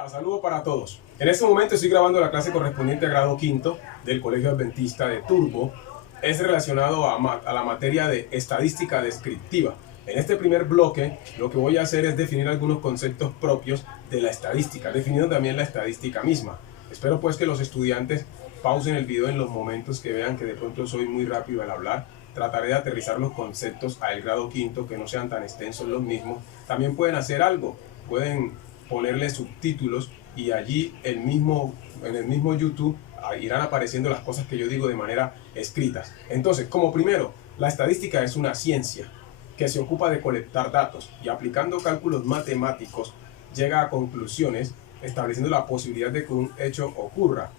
Hola, saludo para todos. En este momento estoy grabando la clase correspondiente a grado quinto del Colegio Adventista de Turbo. Es relacionado a la materia de estadística descriptiva. En este primer bloque, lo que voy a hacer es definir algunos conceptos propios de la estadística, definiendo también la estadística misma. Espero pues que los estudiantes pausen el video en los momentos que vean que de pronto soy muy rápido al hablar. Trataré de aterrizar los conceptos al grado quinto, que no sean tan extensos los mismos. También pueden hacer algo, pueden ponerle subtítulos y allí en el mismo YouTube irán apareciendo las cosas que yo digo de manera escritas. Entonces, como primero, la estadística es una ciencia que se ocupa de colectar datos y aplicando cálculos matemáticos llega a conclusiones estableciendo la posibilidad de que un hecho ocurra.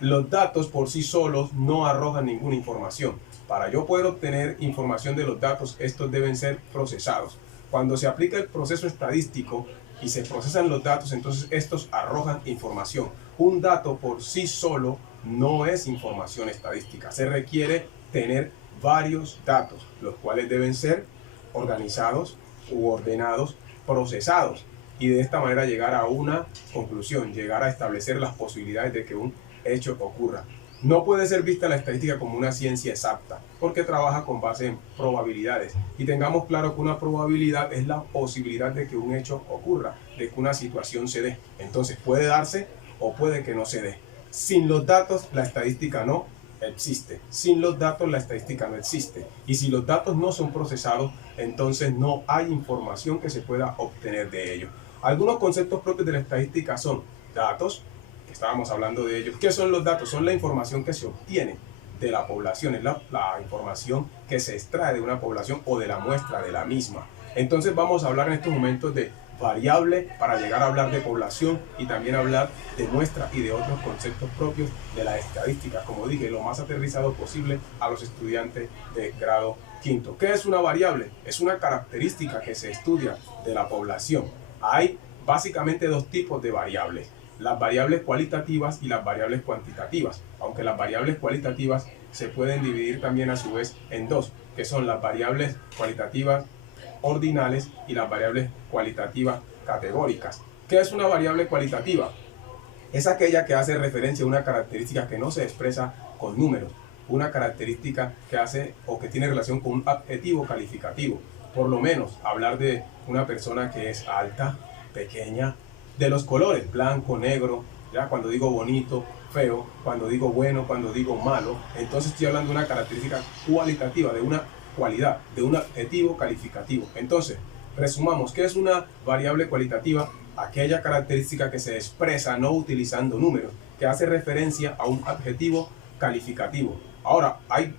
Los datos por sí solos no arrojan ninguna información. Para yo poder obtener información de los datos, estos deben ser procesados. Cuando se aplica el proceso estadístico y se procesan los datos, entonces estos arrojan información. Un dato por sí solo no es información estadística. Se requiere tener varios datos, los cuales deben ser organizados u ordenados, procesados, y de esta manera llegar a una conclusión, llegar a establecer las posibilidades de que un hecho ocurra. No puede ser vista la estadística como una ciencia exacta, porque trabaja con base en probabilidades. Y tengamos claro que una probabilidad es la posibilidad de que un hecho ocurra, de que una situación se dé. Entonces puede darse o puede que no se dé. Sin los datos, la estadística no existe. Sin los datos, la estadística no existe. Y si los datos no son procesados, entonces no hay información que se pueda obtener de ellos. Algunos conceptos propios de la estadística son datos, que estábamos hablando de ellos. ¿Qué son los datos? Son la información que se obtiene de la población, es la información que se extrae de una población o de la muestra de la misma. Entonces vamos a hablar en estos momentos de variable para llegar a hablar de población y también hablar de muestra y de otros conceptos propios de la estadística, como dije, lo más aterrizado posible a los estudiantes de grado quinto. ¿Qué es una variable? Es una característica que se estudia de la población. Hay básicamente dos tipos de variables: las variables cualitativas y las variables cuantitativas, aunque las variables cualitativas se pueden dividir también a su vez en dos, que son las variables cualitativas ordinales y las variables cualitativas categóricas. ¿Qué es una variable cualitativa? Es aquella que hace referencia a una característica que no se expresa con números, una característica que hace o que tiene relación con un adjetivo calificativo. Por lo menos hablar de una persona que es alta, pequeña, de los colores, blanco, negro, ya cuando digo bonito, feo, cuando digo bueno, cuando digo malo, entonces estoy hablando de una característica cualitativa, de una cualidad, de un adjetivo calificativo. Entonces, resumamos, ¿qué es una variable cualitativa? Aquella característica que se expresa no utilizando números, que hace referencia a un adjetivo calificativo. Ahora, hay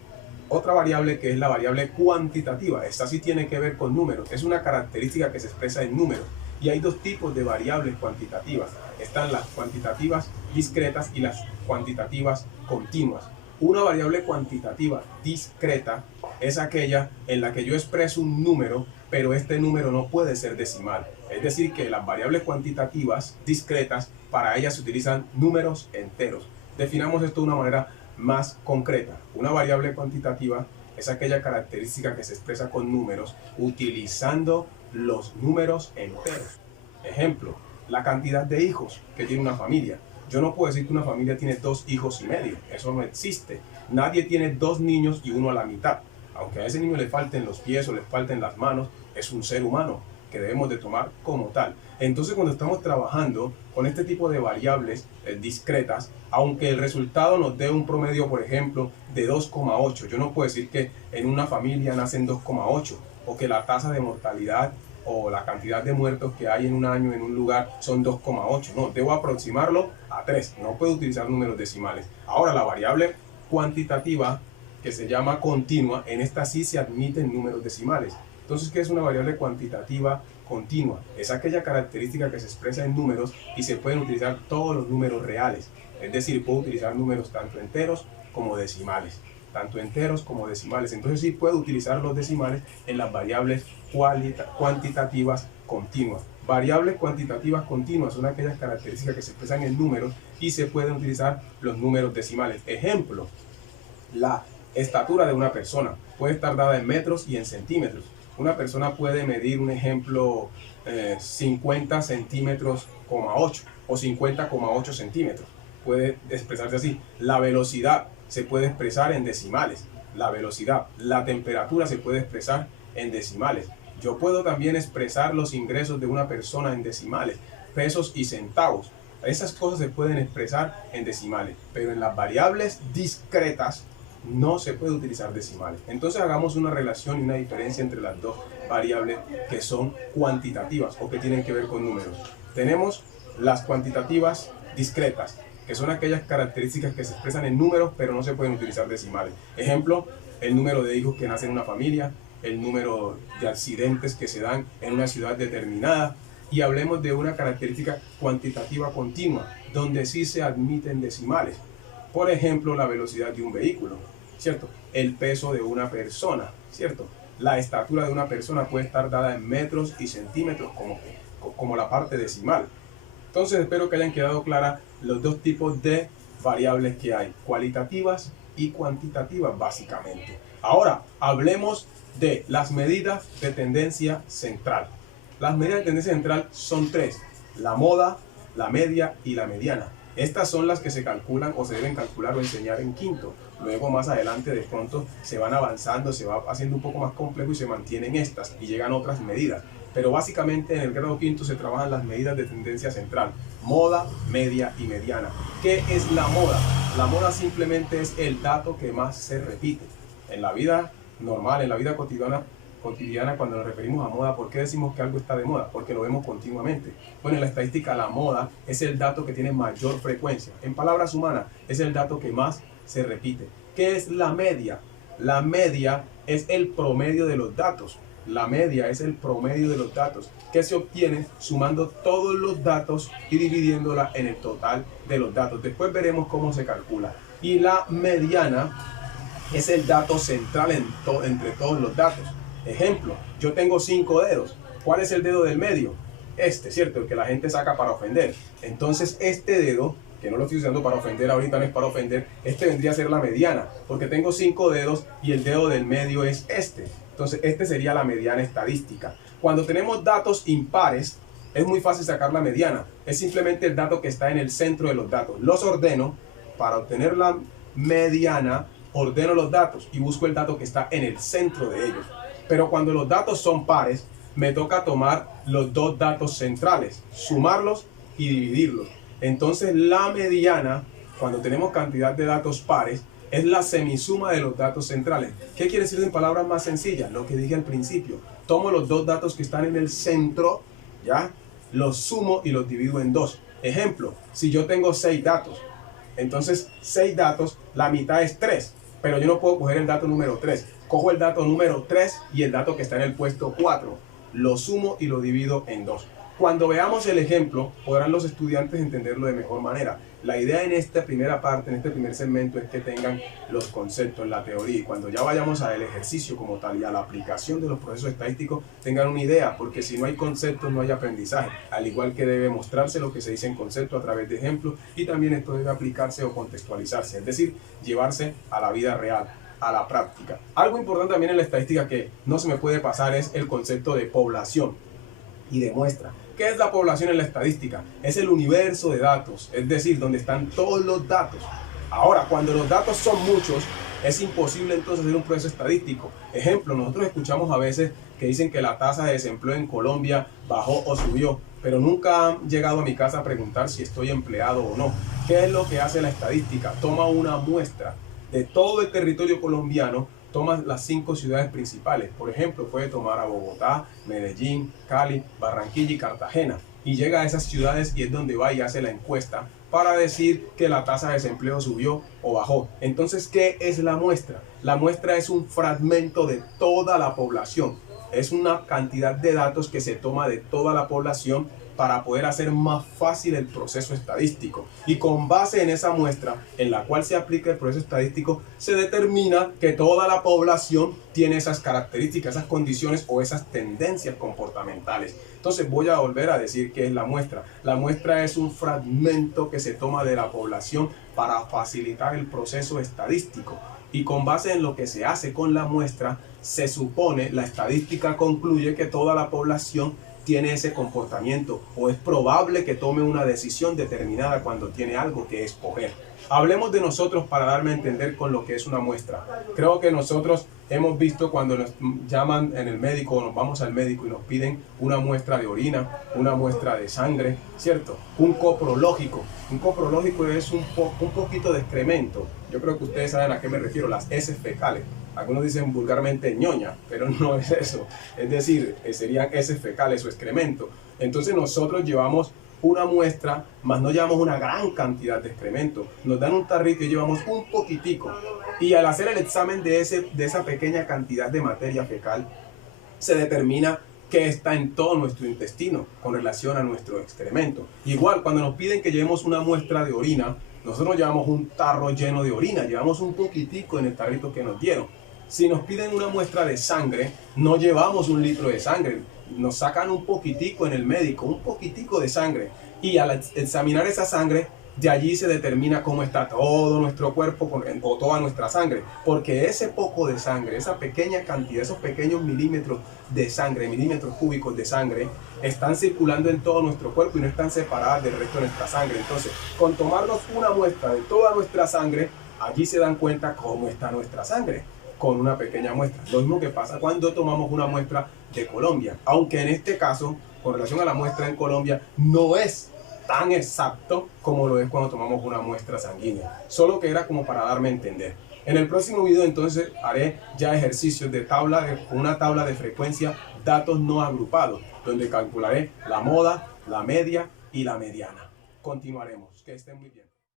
otra variable que es la variable cuantitativa. Esta sí tiene que ver con números, es una característica que se expresa en números. Y hay dos tipos de variables cuantitativas. Están las cuantitativas discretas y las cuantitativas continuas. Una variable cuantitativa discreta es aquella en la que yo expreso un número, pero este número no puede ser decimal. Es decir, que las variables cuantitativas discretas, para ellas se utilizan números enteros. Definamos esto de una manera más concreta. Una variable cuantitativa es aquella característica que se expresa con números utilizando los números enteros. Ejemplo, la cantidad de hijos que tiene una familia. Yo no puedo decir que una familia tiene 2 hijos y medio, eso no existe. Nadie tiene 2 niños y uno a la mitad. Aunque a ese niño le falten los pies o le falten las manos, es un ser humano que debemos de tomar como tal. Entonces, cuando estamos trabajando con este tipo de variables discretas, aunque el resultado nos dé un promedio, por ejemplo, de 2,8, yo no puedo decir que en una familia nacen 2,8 o que la tasa de mortalidad o la cantidad de muertos que hay en un año en un lugar son 2,8. No, debo aproximarlo a 3. No puedo utilizar números decimales. Ahora, la variable cuantitativa, que se llama continua, en esta sí se admiten números decimales. Entonces, ¿qué es una variable cuantitativa continua? Es aquella característica que se expresa en números y se pueden utilizar todos los números reales. Es decir, puedo utilizar números tanto enteros como decimales. Tanto enteros como decimales. Entonces sí puedo utilizar los decimales en las variables cuantitativas continuas. Variables cuantitativas continuas son aquellas características que se expresan en números y se pueden utilizar los números decimales. Ejemplo, la estatura de una persona puede estar dada en metros y en centímetros. Una persona puede medir, un ejemplo, 50 centímetros, 8 o 50,8 centímetros. Puede expresarse así. La velocidad se puede expresar en decimales. La velocidad, la temperatura se puede expresar en decimales. Yo puedo también expresar los ingresos de una persona en decimales, pesos y centavos. Esas cosas se pueden expresar en decimales, pero en las variables discretas no se puede utilizar decimales. Entonces hagamos una relación y una diferencia entre las dos variables que son cuantitativas o que tienen que ver con números. Tenemos las cuantitativas discretas, que son aquellas características que se expresan en números pero no se pueden utilizar decimales. Ejemplo, el número de hijos que nacen en una familia, el número de accidentes que se dan en una ciudad determinada. Y hablemos de una característica cuantitativa continua, donde sí se admiten decimales. Por ejemplo, la velocidad de un vehículo, ¿cierto? El peso de una persona, ¿cierto? La estatura de una persona puede estar dada en metros y centímetros como la parte decimal. Entonces espero que hayan quedado claras los dos tipos de variables que hay, cualitativas y cuantitativas básicamente. Ahora hablemos de las medidas de tendencia central. Las medidas de tendencia central son tres: la moda, la media y la mediana. Estas son las que se calculan o se deben calcular o enseñar en quinto. Luego más adelante de pronto se van avanzando, se va haciendo un poco más complejo y se mantienen estas y llegan otras medidas. Pero básicamente en el grado quinto se trabajan las medidas de tendencia central: moda, media y mediana. ¿Qué es la moda? La moda simplemente es el dato que más se repite. En la vida normal, en la vida cotidiana, cuando nos referimos a moda, ¿por qué decimos que algo está de moda? Porque lo vemos continuamente. Bueno, en la estadística la moda es el dato que tiene mayor frecuencia. En palabras humanas, es el dato que más se repite. ¿Qué es la media? La media es el promedio de los datos. La media es el promedio de los datos que se obtiene sumando todos los datos y dividiéndola en el total de los datos. Después veremos cómo se calcula. Y la mediana es el dato central entre todos los datos. Ejemplo, yo tengo 5 dedos. ¿Cuál es el dedo del medio? Este, ¿cierto? El que la gente saca para ofender. Entonces este dedo, que no lo estoy usando para ofender ahorita, no es para ofender, este vendría a ser la mediana, porque tengo 5 dedos y el dedo del medio es este. Entonces este sería la mediana estadística. Cuando tenemos datos impares, es muy fácil sacar la mediana. Es simplemente el dato que está en el centro de los datos. Los ordeno. Para obtener la mediana, ordeno los datos y busco el dato que está en el centro de ellos. Pero cuando los datos son pares, me toca tomar los dos datos centrales, sumarlos y dividirlos. Entonces la mediana, cuando tenemos cantidad de datos pares, es la semisuma de los datos centrales. ¿Qué quiere decir en palabras más sencillas? Lo que dije al principio. Tomo los dos datos que están en el centro, ¿ya? Los sumo y los divido en dos. Ejemplo, si yo tengo 6 datos, entonces 6 datos, la mitad es 3. Pero yo no puedo coger el dato número 3. Cojo el dato número 3 y el dato que está en el puesto 4. Lo sumo y lo divido en 2. Cuando veamos el ejemplo, podrán los estudiantes entenderlo de mejor manera. La idea en esta primera parte, en este primer segmento, es que tengan los conceptos, la teoría. Y cuando ya vayamos al ejercicio como tal y a la aplicación de los procesos estadísticos, tengan una idea, porque si no hay conceptos, no hay aprendizaje. Al igual que debe mostrarse lo que se dice en concepto a través de ejemplos, y también esto debe aplicarse o contextualizarse, es decir, llevarse a la vida real, a la práctica. Algo importante también en la estadística que no se me puede pasar es el concepto de población y de muestra. ¿Qué es la población en la estadística? Es el universo de datos, es decir, donde están todos los datos. Ahora, cuando los datos son muchos, es imposible entonces hacer un proceso estadístico. Ejemplo, nosotros escuchamos a veces que dicen que la tasa de desempleo en Colombia bajó o subió, pero nunca han llegado a mi casa a preguntar si estoy empleado o no. ¿Qué es lo que hace la estadística? Toma una muestra de todo el territorio colombiano, toma las 5 ciudades principales. Por ejemplo, puede tomar a Bogotá, Medellín, Cali, Barranquilla y Cartagena. Y llega a esas ciudades y es donde va y hace la encuesta para decir que la tasa de desempleo subió o bajó. Entonces, ¿qué es la muestra? La muestra es un fragmento de toda la población. Es una cantidad de datos que se toma de toda la población para poder hacer más fácil el proceso estadístico. Y con base en esa muestra en la cual se aplica el proceso estadístico, se determina que toda la población tiene esas características, esas condiciones o esas tendencias comportamentales. Entonces voy a volver a decir qué es la muestra. La muestra es un fragmento que se toma de la población para facilitar el proceso estadístico. Y con base en lo que se hace con la muestra, se supone, la estadística concluye que toda la población tiene ese comportamiento o es probable que tome una decisión determinada cuando tiene algo que escoger. Hablemos de nosotros para darme a entender con lo que es una muestra. Creo que nosotros hemos visto cuando nos llaman en el médico o nos vamos al médico y nos piden una muestra de orina, una muestra de sangre, ¿cierto? Un coprológico. Un coprológico es un poquito de excremento. Yo creo que ustedes saben a qué me refiero, las heces fecales. Algunos dicen vulgarmente ñoña, pero no es eso. Es decir, serían heces fecales o excremento. Entonces nosotros llevamos una muestra, más no llevamos una gran cantidad de excremento. Nos dan un tarrito y llevamos un poquitico. Y al hacer el examen de esa pequeña cantidad de materia fecal, se determina qué está en todo nuestro intestino con relación a nuestro excremento. Igual, cuando nos piden que llevemos una muestra de orina, nosotros llevamos un tarro lleno de orina, llevamos un poquitico en el tarrito que nos dieron. Si nos piden una muestra de sangre, no llevamos 1 litro de sangre, nos sacan un poquitico en el médico, un poquitico de sangre, y al examinar esa sangre, de allí se determina cómo está todo nuestro cuerpo o toda nuestra sangre, porque ese poco de sangre, esa pequeña cantidad, esos pequeños milímetros de sangre, milímetros cúbicos de sangre, están circulando en todo nuestro cuerpo y no están separadas del resto de nuestra sangre. Entonces, con tomarnos una muestra de toda nuestra sangre, allí se dan cuenta cómo está nuestra sangre, con una pequeña muestra. Lo mismo que pasa cuando tomamos una muestra de Colombia, aunque en este caso, con relación a la muestra en Colombia, no es tan exacto como lo es cuando tomamos una muestra sanguínea, solo que era como para darme a entender. En el próximo video entonces haré ya ejercicios de una tabla de frecuencia, datos no agrupados, donde calcularé la moda, la media y la mediana. Continuaremos, que estén muy bien.